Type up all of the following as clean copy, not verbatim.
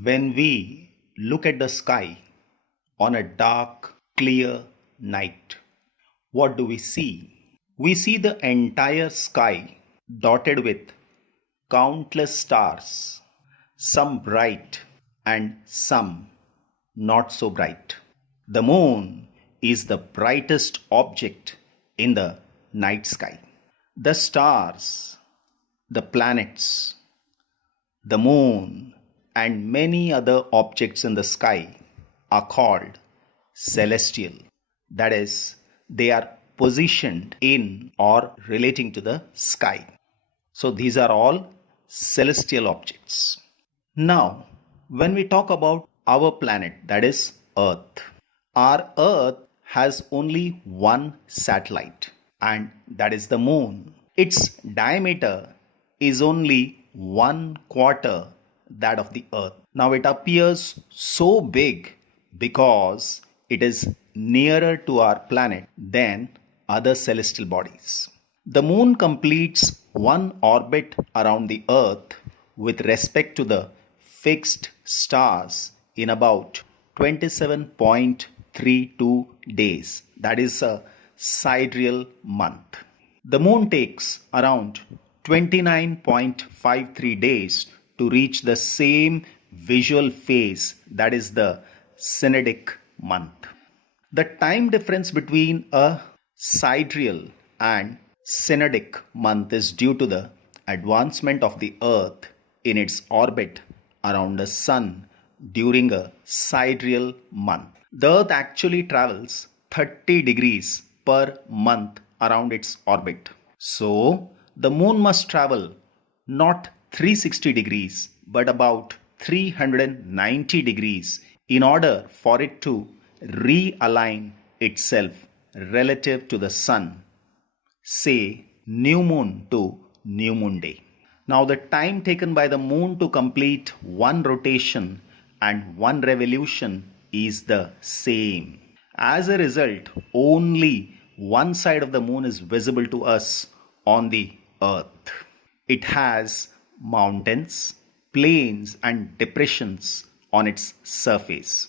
When we look at the sky on a dark, clear night, what do we see? We see the entire sky dotted with countless stars, some bright and some not so bright. The moon is the brightest object in the night sky. The stars, the planets, the moon, and many other objects in the sky are called celestial. That is, they are positioned in or relating to the sky. So these are all celestial objects. Now, when we talk about our planet, that is Earth, our Earth has only one satellite, and that is the moon. Its diameter is only 1/4 that of the Earth. Now it appears so big because it is nearer to our planet than other celestial bodies. The moon completes one orbit around the Earth with respect to the fixed stars in about 27.32 days. That is a sidereal month. The moon takes around 29.53 days to reach the same visual phase, that is the synodic month. The time difference between a sidereal and synodic month is due to the advancement of the Earth in its orbit around the Sun during a sidereal month. The Earth actually travels 30 degrees per month around its orbit. So, the moon must travel not 360 degrees but about 390 degrees in order for it to realign itself relative to the sun, say new moon to new moon day. Now, the time taken by the moon to complete one rotation and one revolution is the same. As a result, only one side of the moon is visible to us on the Earth. It has mountains, plains, and depressions on its surface.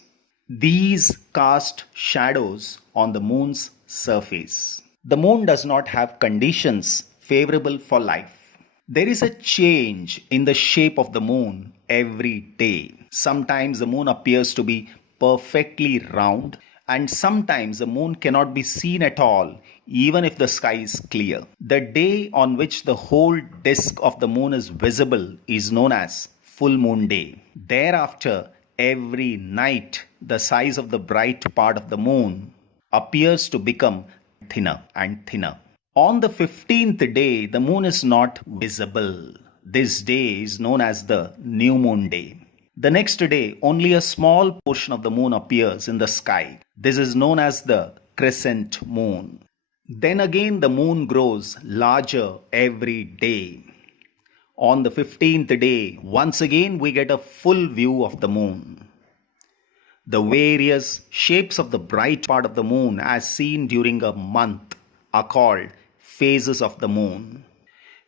These cast shadows on the moon's surface. The moon does not have conditions favorable for life. There is a change in the shape of the moon every day. Sometimes the moon appears to be perfectly round, and sometimes the moon cannot be seen at all, even if the sky is clear. The day on which the whole disk of the moon is visible is known as full moon day. Thereafter, every night, the size of the bright part of the moon appears to become thinner and thinner. On the 15th day, the moon is not visible. This day is known as the new moon day. The next day, only a small portion of the moon appears in the sky. This is known as the crescent moon. Then again, the moon grows larger every day. On the 15th day, once again, we get a full view of the moon. The various shapes of the bright part of the moon, as seen during a month, are called phases of the moon.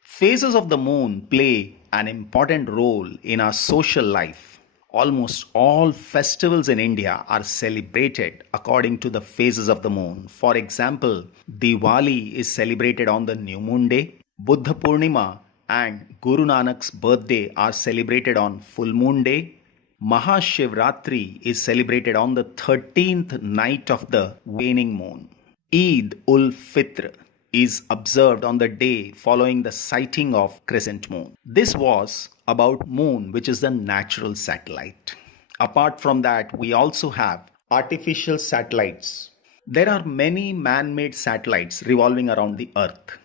Phases of the moon play an important role in our social life. Almost all festivals in India are celebrated according to the phases of the moon. For example, Diwali is celebrated on the new moon day. Buddha Purnima and Guru Nanak's birthday are celebrated on full moon day. Mahashivratri is celebrated on the 13th night of the waning moon. Eid ul Fitr is observed on the day following the sighting of crescent moon. This was about moon, which is the natural satellite. Apart from that, we also have artificial satellites. There are many man-made satellites revolving around the Earth.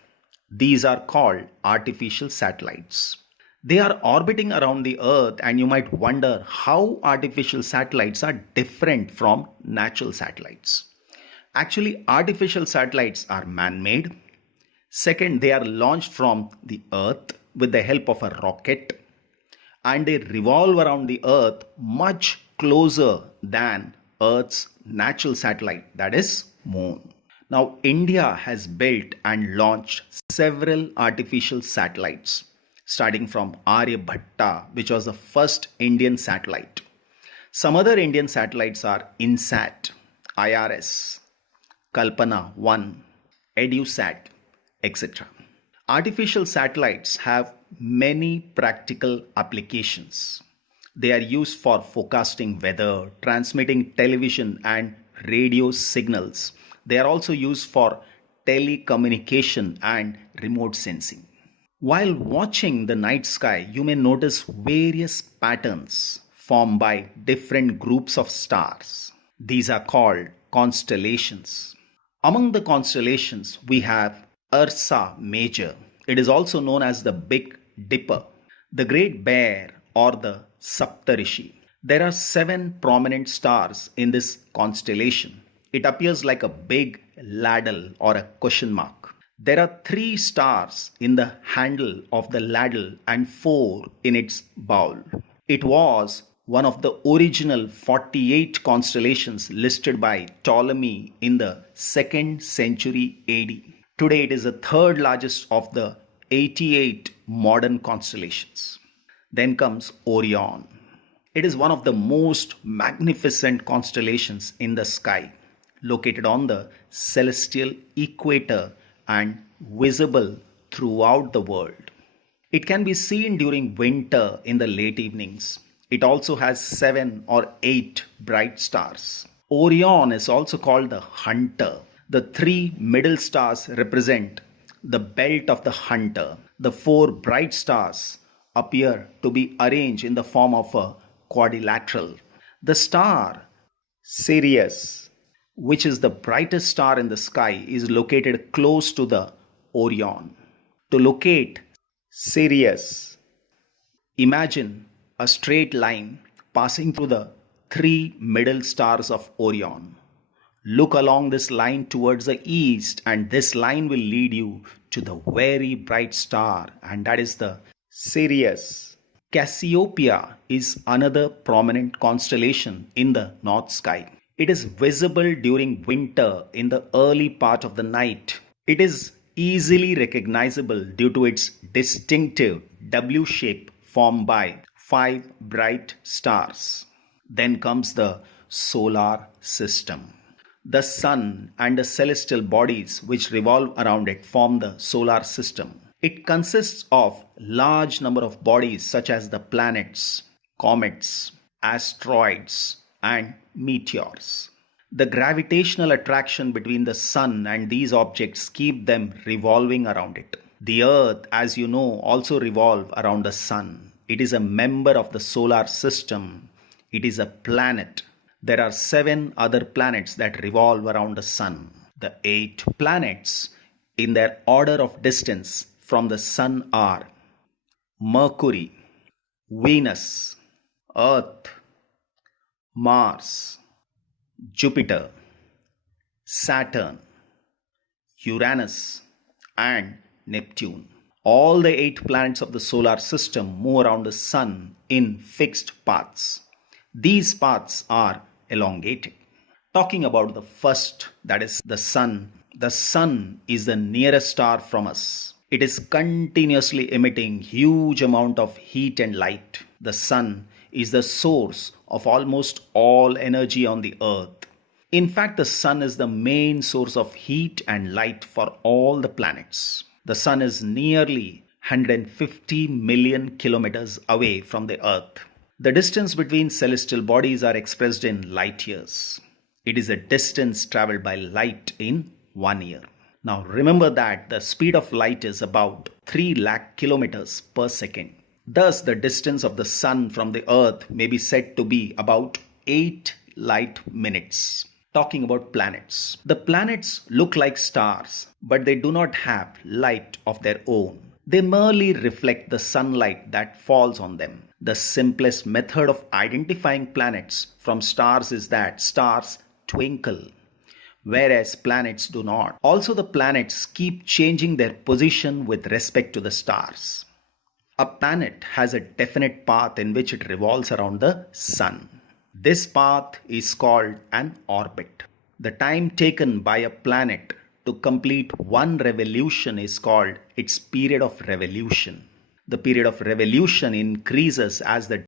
These are called artificial satellites. They are orbiting around the Earth, and you might wonder how artificial satellites are different from natural satellites. Actually, artificial satellites are man-made. Second, they are launched from the Earth with the help of a rocket, and they revolve around the Earth much closer than Earth's natural satellite, that is, Moon. Now, India has built and launched several artificial satellites. starting from Aryabhatta, which was the first Indian satellite. Some other Indian satellites are INSAT, IRS, Kalpana 1, EduSat, etc. Artificial satellites have many practical applications. They are used for forecasting weather, transmitting television and radio signals. They are also used for telecommunication and remote sensing. While watching the night sky, you may notice various patterns formed by different groups of stars. These are called constellations. Among the constellations, we have Ursa Major. It is also known as the Big Dipper, the Great Bear, or the Saptarishi. There are 7 prominent stars in this constellation. It appears like a big ladle or a question mark. There are 3 stars in the handle of the ladle and 4 in its bowl. It was one of the original 48 constellations listed by Ptolemy in the 2nd century AD. Today it is the third largest of the 88 modern constellations. Then comes Orion. It is one of the most magnificent constellations in the sky, located on the celestial equator and visible throughout the world. It can be seen during winter in the late evenings. It also has 7 or 8 bright stars. Orion is also called the Hunter. The 3 middle stars represent the belt of the hunter. The 4 bright stars appear to be arranged in the form of a quadrilateral. The star Sirius, which is the brightest star in the sky, is located close to the Orion. To locate Sirius, imagine a straight line passing through the 3 middle stars of Orion. Look along this line towards the east, and this line will lead you to the very bright star, and that is the Sirius. Cassiopeia is another prominent constellation in the north sky. It is visible during winter in the early part of the night. It is easily recognizable due to its distinctive W shape formed by 5 bright stars. Then comes the solar system. The sun and the celestial bodies which revolve around it form the solar system. It consists of large number of bodies such as the planets, comets, asteroids, and meteors. The gravitational attraction between the sun and these objects keep them revolving around it. The earth, as you know, also revolves around the sun. It is a member of the solar system. It is a planet. There are 7 other planets that revolve around the sun. The 8 planets in their order of distance from the sun are Mercury, Venus, Earth, Mars, Jupiter, Saturn, Uranus, and Neptune. All the 8 planets of the solar system move around the sun in fixed paths. These paths are elongated. Talking about the first, that is the sun. The sun is the nearest star from us. It is continuously emitting huge amount of heat and light. The sun is the source of almost all energy on the earth. In fact, the sun is the main source of heat and light for all the planets. The sun is nearly 150 million kilometers away from the earth. The distance between celestial bodies are expressed in light years. It is a distance traveled by light in 1 year. Now remember that the speed of light is about 3 lakh kilometers per second. Thus the distance of the sun from the earth may be said to be about 8 light minutes. Talking about planets. The planets look like stars, but they do not have light of their own. They merely reflect the sunlight that falls on them. The simplest method of identifying planets from stars is that stars twinkle, whereas planets do not. Also, the planets keep changing their position with respect to the stars. A planet has a definite path in which it revolves around the sun. This path is called an orbit. The time taken by a planet to complete one revolution is called its period of revolution. The period of revolution increases as the